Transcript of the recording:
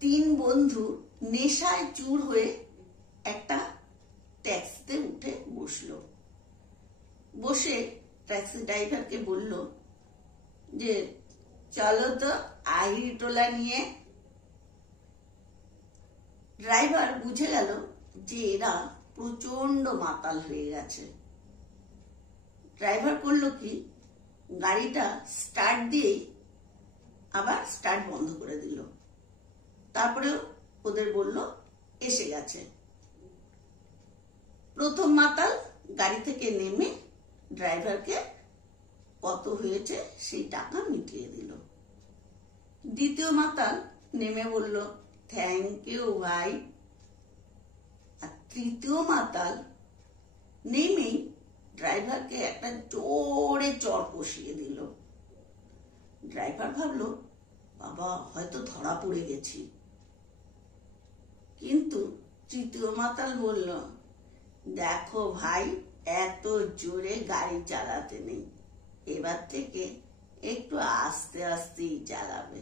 তিন বন্ধু নেশায় চুর হয়ে একটা ট্যাক্সিতে উঠে বসলো। বসে ট্যাক্সি ড্রাইভারকে বলল যে চলো তো আহিরিটোলা নিয়ে। ড্রাইভার বুঝে গেল যে এরা প্রচন্ড মাতাল হয়ে গেছে। ড্রাইভার করলো কি, গাড়িটা স্টার্ট দিয়েই আবার স্টার্ট বন্ধ করে দিল। তারপরে ওদের বলল এসে গেছে। প্রথম মাতাল গাড়ি থেকে নেমে ড্রাইভারকে কত হয়েছে সেই টাকা মিটিয়ে দিল। দ্বিতীয় মাতাল নেমে বলল থ্যাংক ইউ ভাই। আর তৃতীয় মাতাল নেমেই ড্রাইভারকে একটা জোরে চড় কষিয়ে দিল। ড্রাইভার ভাবলো বাবা হয়তো ধরা পড়ে গেছি। কিন্তু তৃতীয় মাতাল বলল দেখো ভাই, এত জোরে গাড়ি চালাতে নেই, এবার থেকে একটু আস্তে আস্তেই চালাবে।